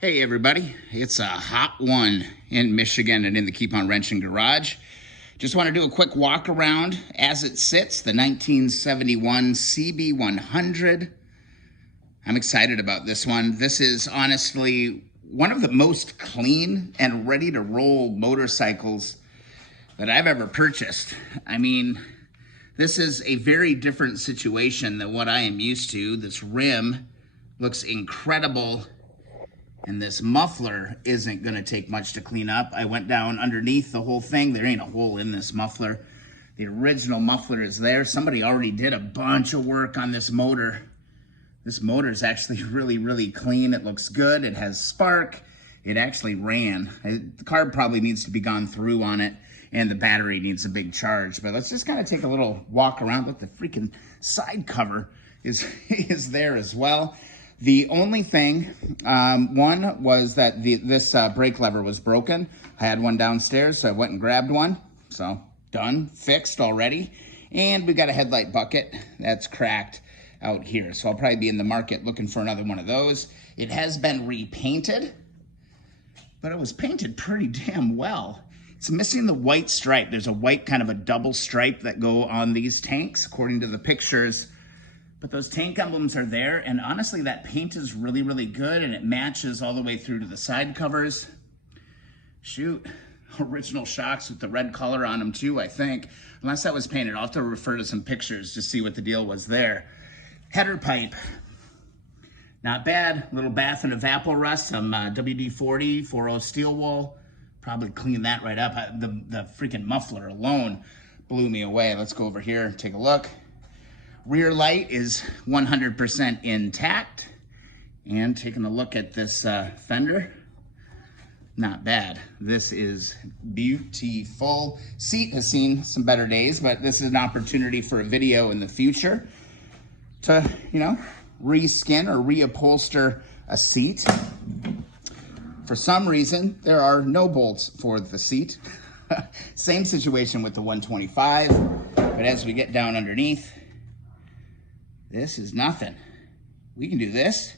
Hey everybody, it's a hot one in Michigan and in the Keep on Wrenching garage. Just want to do a quick walk around as it sits, the 1971 CB100. I'm excited about this one. This is honestly one of the most clean and ready to roll motorcycles that I've ever purchased. I mean, this is a very different situation than what I am used to. This rim looks incredible. And this muffler isn't gonna take much to clean up. I went down underneath the whole thing. There ain't a hole in this muffler. The original muffler is there. Somebody already did a bunch of work on this motor. This motor is actually really clean. It looks good. It has spark. It actually ran. The carb probably needs to be gone through on it, and the battery needs a big charge. But let's just kind of take a little walk around. Look, the freaking side cover is there as well. The only thing, one was that this brake lever was broken. I had one downstairs, so I went and grabbed one. So done, fixed already. And we got a headlight bucket that's cracked out here. So I'll probably be in the market looking for another one of those. It has been repainted, but it was painted pretty damn well. It's missing the white stripe. There's a white kind of a double stripe that go on these tanks, according to the pictures. But those tank emblems are there, and honestly, that paint is really good, and it matches all the way through to the side covers. Shoot, original shocks with the red color on them too, I think. Unless that was painted, I'll have to refer to some pictures to see what the deal was there. Header pipe, not bad. Little bath and evapor-rust, some WD-40, 4.0 steel wool. Probably clean that right up. The freaking muffler alone blew me away. Let's go over here, take a look. Rear light is 100% intact. And taking a look at this fender, not bad. This is beautiful. Seat has seen some better days, but this is an opportunity for a video in the future to, you know, reskin or reupholster a seat. For some reason, there are no bolts for the seat. Same situation with the 125, but as we get down underneath, this is nothing. We can do this.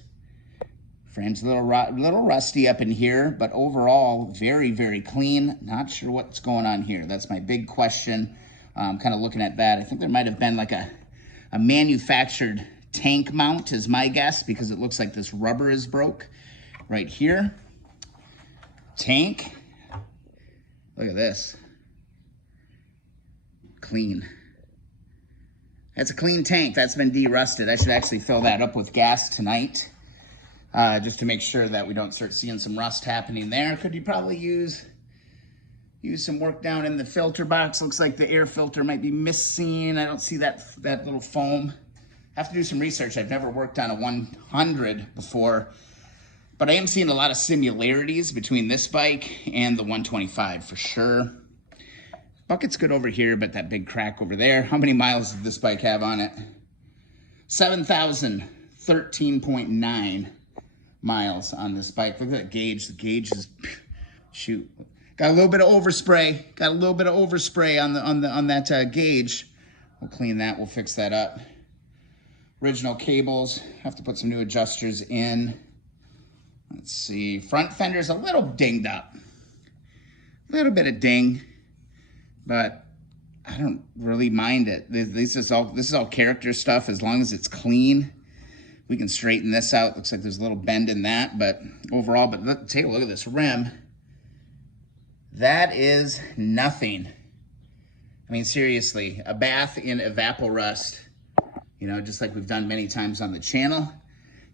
Frame's a little rusty up in here, but overall, very clean. Not sure what's going on here. That's my big question. Kind of looking at that. I think there might have been like a manufactured tank mount is my guess, because it looks like this rubber is broke right here. Tank. Look at this. Clean. That's a clean tank. That's been de-rusted. I should actually fill that up with gas tonight, just to make sure that we don't start seeing some rust happening there. Could you probably use some work down in the filter box? Looks like the air filter might be missing. I don't see that little foam. Have to do some research. I've never worked on a 100 before, but I am seeing a lot of similarities between this bike and the 125 for sure. Bucket's good over here, but that big crack over there. How many miles does this bike have on it? 7,013.9 miles on this bike. Look at that gauge. The gauge is, shoot. Got a little bit of overspray. Got a little bit of overspray on that gauge. We'll clean that. We'll fix that up. Original cables. Have to put some new adjusters in. Let's see. Front fender's a little dinged up. A little bit of ding. But I don't really mind it. This is all character stuff. As long as it's clean, we can straighten this out. Looks like there's a little bend in that, but overall, take a look at this rim. That is nothing. I mean, seriously, a bath in evapor-rust, you know, just like we've done many times on the channel,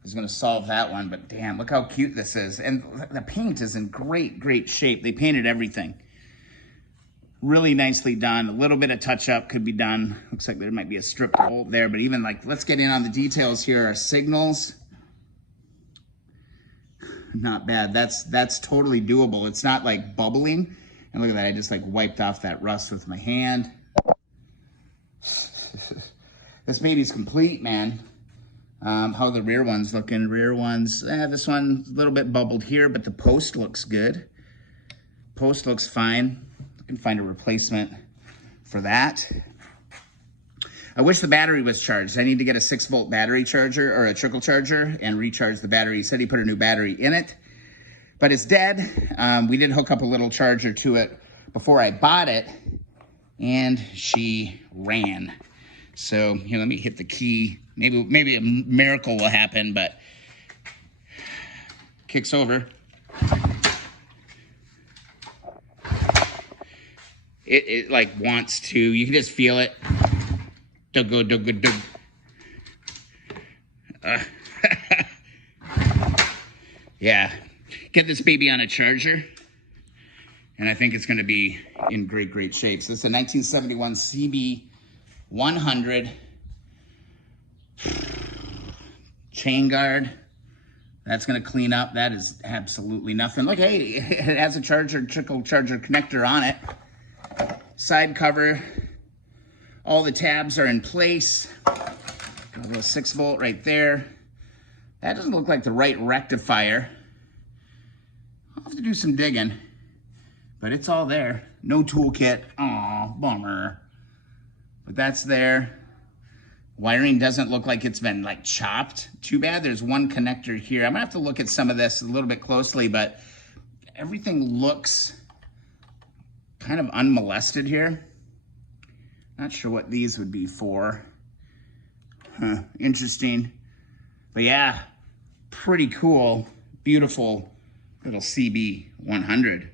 is going to solve that one. But damn, look how cute this is. And the paint is in great shape. They painted everything. Really nicely done. A little bit of touch-up could be done. Looks like there might be a strip bolt there, but even like, let's get in on the details here. Our signals, not bad. That's totally doable. It's not like bubbling. And look at that, I just like wiped off that rust with my hand. This baby's complete, man. How the rear one's looking. Rear one's, this one's a little bit bubbled here, but the post looks good. Post looks fine. Can find a replacement for that. I wish the battery was charged. I need to get a 6-volt battery charger or a trickle charger and recharge the battery. He said he put a new battery in it. but it's dead. We did hook up a little charger to it before I bought it, and she ran. So here, let me hit the key. Maybe a miracle will happen, but kicks over. It like wants to, you can just feel it. Dug, dug, dug, dug. Yeah, get this baby on a charger, and I think it's gonna be in great, great shape. So this is a 1971 CB100 chain guard. That's gonna clean up. That is absolutely nothing. Look, hey, it has a trickle charger connector on it. Side cover, all the tabs are in place. Got a little 6-volt right there. That doesn't look like the right rectifier. I'll have to do some digging, but it's all there. No toolkit. Aw, bummer. But that's there. Wiring doesn't look like it's been like chopped. Too bad. There's one connector here. I'm gonna have to look at some of this a little bit closely, but everything looks kind of unmolested here. Not sure what these would be for. Huh, interesting. But yeah, pretty cool, beautiful little CB100.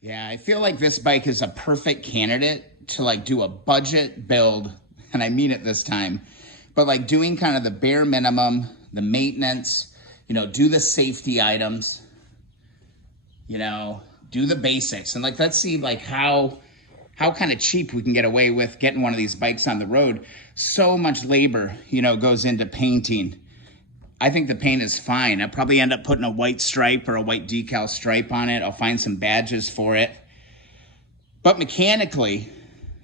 Yeah, I feel like this bike is a perfect candidate to like do a budget build, and I mean it this time, but like doing kind of the bare minimum, the maintenance, you know, do the safety items, you know, do the basics. And like, let's see like how kind of cheap we can get away with getting one of these bikes on the road. So much labor, you know, goes into painting. I think the paint is fine. I'll probably end up putting a white stripe or a white decal stripe on it. I'll find some badges for it. But mechanically,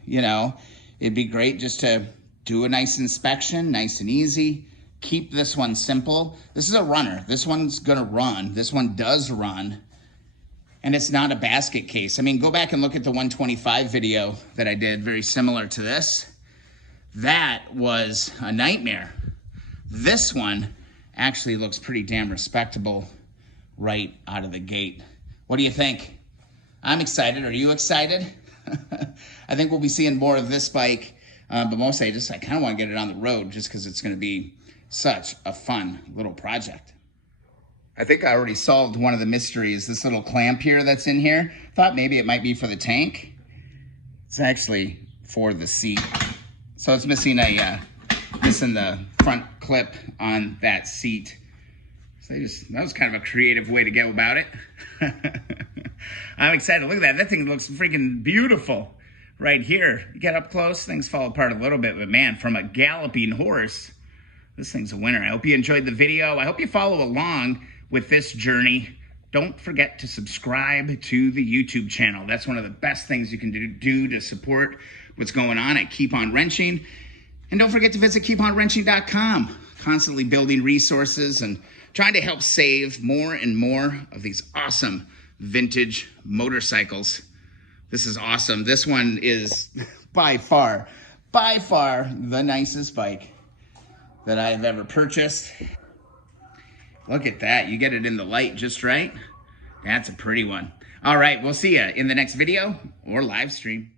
you know, it'd be great just to do a nice inspection, nice and easy. Keep this one simple. This is a runner. This one's gonna run. This one does run. And it's not a basket case. I mean, go back and look at the 125 video that I did, very similar to this. That was a nightmare. This one actually looks pretty damn respectable right out of the gate. What do you think? I'm excited. Are you excited? I think we'll be seeing more of this bike, but mostly I kind of want to get it on the road just because it's going to be such a fun little project. I think I already solved one of the mysteries. This little clamp here that's in here. Thought maybe it might be for the tank. It's actually for the seat. So it's missing the front clip on that seat. So that was kind of a creative way to go about it. I'm excited. Look at that. That thing looks freaking beautiful right here. You get up close, things fall apart a little bit, but man, from a galloping horse, this thing's a winner. I hope you enjoyed the video. I hope you follow along with this journey. Don't forget to subscribe to the YouTube channel. That's one of the best things you can do to support what's going on at Keep On Wrenching. And don't forget to visit keeponwrenching.com. Constantly building resources and trying to help save more and more of these awesome vintage motorcycles. This is awesome. This one is by far the nicest bike that I've ever purchased. Look at that. You get it in the light just right. That's a pretty one. All right, we'll see you in the next video or live stream.